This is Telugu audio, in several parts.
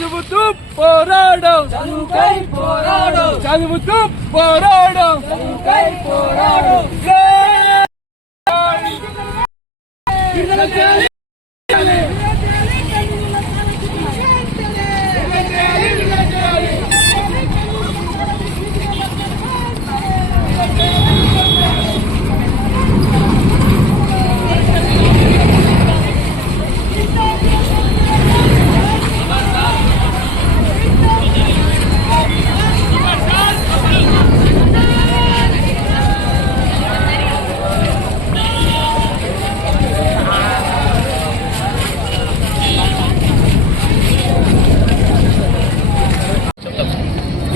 చదువుతూ పోరాడం చదువుకై పోరాడం చదువుతూ పోరాడం చదువుకై పోరాడం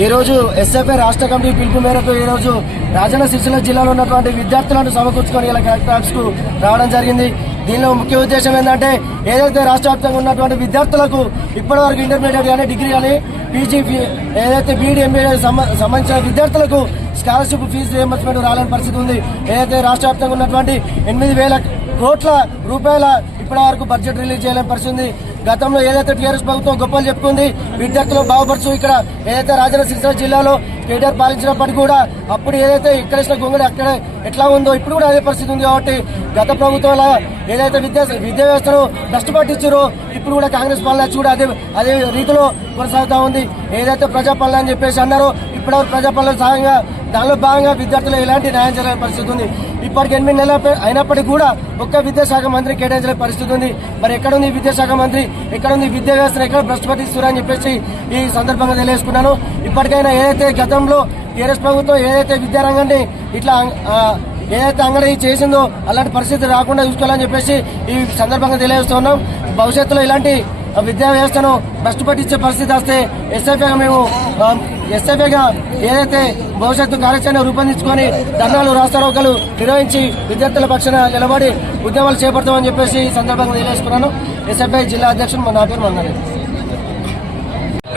ఈ రోజు ఎస్ఎఫ్ఐ రాష్ట్ర కమిటీ పిలుపు మేరకు ఈ రోజు రాజన్న సిరిసిల్ల జిల్లాలో ఉన్నటువంటి విద్యార్థులను సమకూర్చుకొని ఇలా కలెక్టర్ ఆఫీస్ కు రావడం జరిగింది. దీనిలో ముఖ్య ఉద్దేశం ఏంటంటే ఏదైతే రాష్ట్ర వ్యాప్తంగా ఉన్నటువంటి విద్యార్థులకు ఇప్పటివరకు ఇంటర్మీడియట్ కానీ డిగ్రీ కానీ పీజీ ఏదైతే బీఈడీ ఎంబీఏ సంబంధించిన విద్యార్థులకు స్కాలర్షిప్ ఫీజు రియంబర్స్మెంట్ రాలేని పరిస్థితి ఉంది. ఏదైతే రాష్ట్ర వ్యాప్తంగా ఉన్నటువంటి 8,000 కోట్ల రూపాయల ఇప్పటి వరకు బడ్జెట్ రిలీజ్ చేయలేని పరిస్థితి ఉంది. గతంలో ఏదైతే టీఆర్ఎస్ ప్రభుత్వం గొప్పలు చెప్పుకుంది విద్యార్థులు బాగుపరచు ఇక్కడ ఏదైతే రాజన్న సిరిసిల్ల జిల్లాలో కేటీఆర్ పాలించినప్పటికీ కూడా అప్పుడు ఏదైతే ఇక్కడేసిన గొంగడి అక్కడ ఎట్లా ఉందో ఇప్పుడు కూడా అదే పరిస్థితి ఉంది. కాబట్టి గత ప్రభుత్వం ఏదైతే విద్యా వ్యవస్థను నష్టపట్టించారో ఇప్పుడు కూడా కాంగ్రెస్ పాలన కూడా అదే రీతిలో కొనసాగుతా ఉంది. ఏదైతే ప్రజాపాలన అని చెప్పేసి అన్నారో ఇప్పటివరకు ప్రజాపాలన సాగంగా దానిలో భాగంగా విద్యార్థులు ఎలాంటి న్యాయం చేయలేని పరిస్థితి ఉంది. ఇప్పటికి 8 నెలలు అయినప్పటికీ కూడా ఒక్క విద్యాశాఖ మంత్రి కేటాయించలే పరిస్థితి ఉంది. మరి ఎక్కడుంది విద్యాశాఖ మంత్రి, ఎక్కడుంది విద్యా వ్యవస్థను ఎక్కడ భ్రష్టుపట్టిస్తున్నారని చెప్పేసి ఈ సందర్భంగా తెలియజేసుకున్నాను. ఇప్పటికైనా ఏదైతే గతంలో టీఆర్ఎస్ ప్రభుత్వం ఏదైతే విద్యారంగాన్ని ఇట్లా ఏదైతే అంగడి చేసిందో అలాంటి పరిస్థితి రాకుండా చూసుకోవాలని చెప్పేసి ఈ సందర్భంగా తెలియజేస్తున్నాం. భవిష్యత్తులో ఇలాంటి విద్యా వ్యవస్థను భ్రష్టుపట్టించే పరిస్థితి వస్తే ఎస్ఎఫ్ఐగా ఏదైతే భవిష్యత్తు కార్యాచరణ రూపొందించుకొని ధర్నాలు రాస్తారోకలు నిర్వహించి విద్యార్థుల పక్షాన నిలబడి ఉద్యమాలు చేపడతామని చెప్పేసి ఈ సందర్భంగా తెలియజేసుకున్నాను. ఎస్ఎఫ్ఐ జిల్లా అధ్యక్షుడు నా పేరు మంగళ.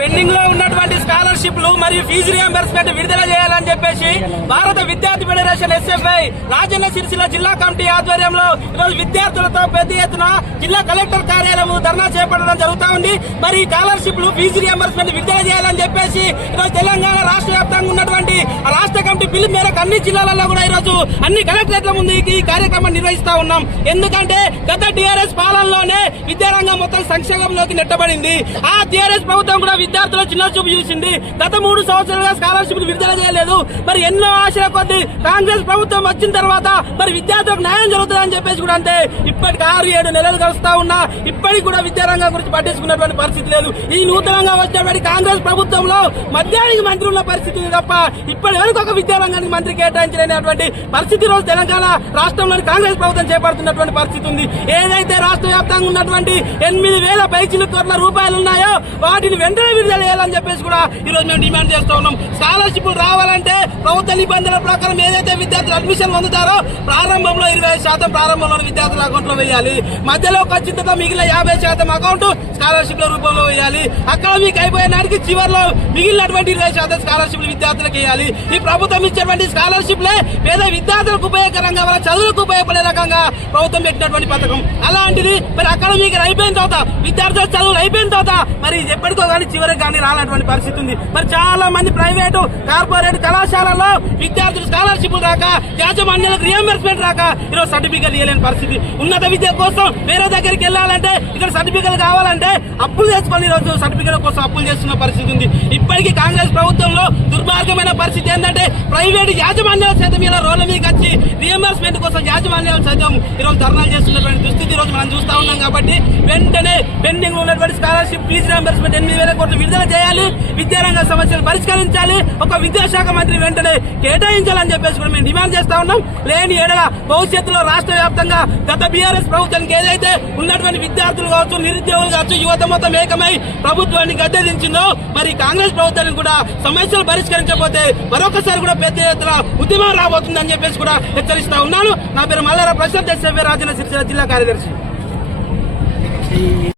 పెండింగ్ లో ఉన్నటువంటి స్కాలర్షిప్లు మరియు ఫీజు రియంబర్స్మెంట్ విడుదల చేయాలని చెప్పేసి భారత విద్యార్థి ఫెడరేషన్ ఎస్ఎఫ్ఐ రాజన్న సిరిసిల్ల జిల్లా కమిటీ ఆధ్వర్యంలో ఈరోజు విద్యార్థులతో పెద్ద ఎత్తున జిల్లా కలెక్టర్ కార్యాలయం ధర్నా చేపట్టడం జరుగుతా ఉంది. మరి స్కాలర్షిప్లు ఫీజు రియంబర్స్మెంట్ విడుదల చేయాలని చెప్పేసి ఈరోజు తెలంగాణ రాష్ట్ర వ్యాప్తంగా ఉన్నటువంటి రాష్ట్ర కమిటీ పిలుపు మేరకు అన్ని జిల్లాలలో కూడా ఈరోజు అన్ని కలెక్టరేట్ల ముందు ఈ కార్యక్రమం నిర్వహిస్తా ఉన్నాం. ఎందుకంటే గత టీఆర్ఎస్ పాలనలోనే విద్యారంగం మొత్తం సంక్షేమంలోకి నెట్టబడింది. ఆ టీఆర్ఎస్ ప్రభుత్వం కూడా విద్యార్థులు చిన్న చూపు చూసింది. గత 3 సంవత్సరాలుగా స్కాలర్షిప్ విడుదల చేయలేదు. మరి ఎన్నో ఆశల కొద్ది కాంగ్రెస్ ప్రభుత్వం వచ్చిన తర్వాత మరి విద్యార్థులకు న్యాయం జరుగుతుందని చెప్పేసి కూడా అంతే ఇప్పటికి 6-7 నెలలు కలుస్తా ఉన్నా ఇప్పటికి కూడా విద్యారంగం గురించి పట్టించుకున్నటువంటి పరిస్థితి లేదు. ఈ నూతనంగా వచ్చినటువంటి కాంగ్రెస్ ప్రభుత్వంలో మధ్యాహ్నానికి మంత్రి ఉన్న పరిస్థితి ఉంది తప్ప ఇప్పటి వరకు ఒక విద్యారంగానికి మంత్రి కేటాయించలేనటువంటి పరిస్థితి రోజు తెలంగాణ రాష్ట్రంలోని కాంగ్రెస్ ప్రభుత్వం చేపడుతున్నటువంటి పరిస్థితి ఉంది. ఏదైతే రాష్ట్ర వ్యాప్తంగా ఉన్నటువంటి 8,000 పైచిలు కోట్ల రూపాయలు ఉన్నాయో వాటిని వెంటనే విడుదల చేయాలని చెప్పేసి కూడా ఈ రోజు మేము డిమాండ్ చేస్తూ ఉన్నాం. స్కాలర్షిప్ రావాలంటే ప్రభుత్వ నిబంధనల ప్రకారం ఏదైతే విద్యార్థులు అడ్మిషన్ పొందుతారో ప్రారంభంలో 25% ప్రారంభంలో విద్యార్థుల అకౌంట్ లో వేయాలి. మధ్యలో ఖచ్చితంగా మిగిలిన 50% అకౌంట్ స్కాలర్షిప్ రూపంలో వేయాలి. అక్కడ మీకు అయిపోయే నాటికి చివరిలో మిగిలినటువంటి 20% స్కాలర్షిప్లు విద్యార్థులకు వేయాలి. ఈ ప్రభుత్వం ఇచ్చేటువంటి స్కాలర్షిప్లే పేద విద్యార్థులకు ఉపయోగకరంగా వాళ్ళ చదువులకు ఉపయోగపడే రకంగా ప్రభుత్వం పెట్టినటువంటి పథకం. అలాంటిది మరి అక్కడ మీకు అయిపోయిన తర్వాత విద్యార్థుల చదువులు అయిపోయిన తర్వాత మరి ఎప్పటికో కానీ చివరికి కానీ రానటువంటి పరిస్థితి ఉంది. మరి చాలా మంది ప్రైవేటు కార్పొరేట్ కళాశాలలో విద్యార్థులు స్కాలర్షిప్లు రాక యాజమాన్యాలకు రియంబర్స్మెంట్ రాక ఈరోజు సర్టిఫికెట్ ఇవ్వలేని పరిస్థితి. ఉన్నత విద్య కోసం వేరే దగ్గరికి వెళ్ళాలంటే ఇక్కడ సర్టిఫికెట్ కావాలంటే అప్పులు చేసుకొని ఈరోజు సర్టిఫికెట్ కోసం అప్పులు చేస్తున్న పరిస్థితి ఉంది. ఇప్పటికీ కాంగ్రెస్ ప్రభుత్వంలో దుర్మార్గమైన పరిస్థితి ఏంటంటే ప్రైవేటు యాజమాన్యాల సైతం ఇలా రోడ్ల మీద వచ్చి రియంబర్స్మెంట్ కోసం యాజమాన్యాలు సైతం ఈరోజు ధర్నాలు చేస్తున్నటువంటి దుస్థితి ఈరోజు మనం చూస్తా ఉన్నాం. కాబట్టి వెంటనే పెండింగ్ ఉన్నటువంటి స్కాలర్షిప్ ఫీజు రియంబర్స్మెంట్ 8,000 కోట్లు విడుదల చేయాలి. విద్యారంగ సమస్యలు పరిష్కరించాలి. ఒక విద్యాశాఖ మంత్రి వెంటనే కేటాయించాలని చెప్పేసి కూడా మేము డిమాండ్ చేస్తా ఉన్నాం. లేని ఏడల భవిష్యత్తులో రాష్ట్ర వ్యాప్తంగా గత బీఆర్ఎస్ ప్రభుత్వానికి ఏదైతే ఉన్నటువంటి విద్యార్థులు కావచ్చు, నిరుద్యోగులు కావచ్చు, యువత మొత్తం ఏకమై ప్రభుత్వాన్ని గద్దెదించిందో మరి కాంగ్రెస్ ప్రభుత్వానికి కూడా సమస్యలు పరిష్కరించకపోతే మరొకసారి కూడా పెద్ద ఎత్తున ఉద్యమం రాబోతుందని చెప్పేసి కూడా హెచ్చరిస్తా ఉన్నాను. నా పేరు మల్లారా ప్రసాద్, ఎస్ఎఫ్ఐ రాజన్న సిరిసిల్ల జిల్లా కార్యదర్శి.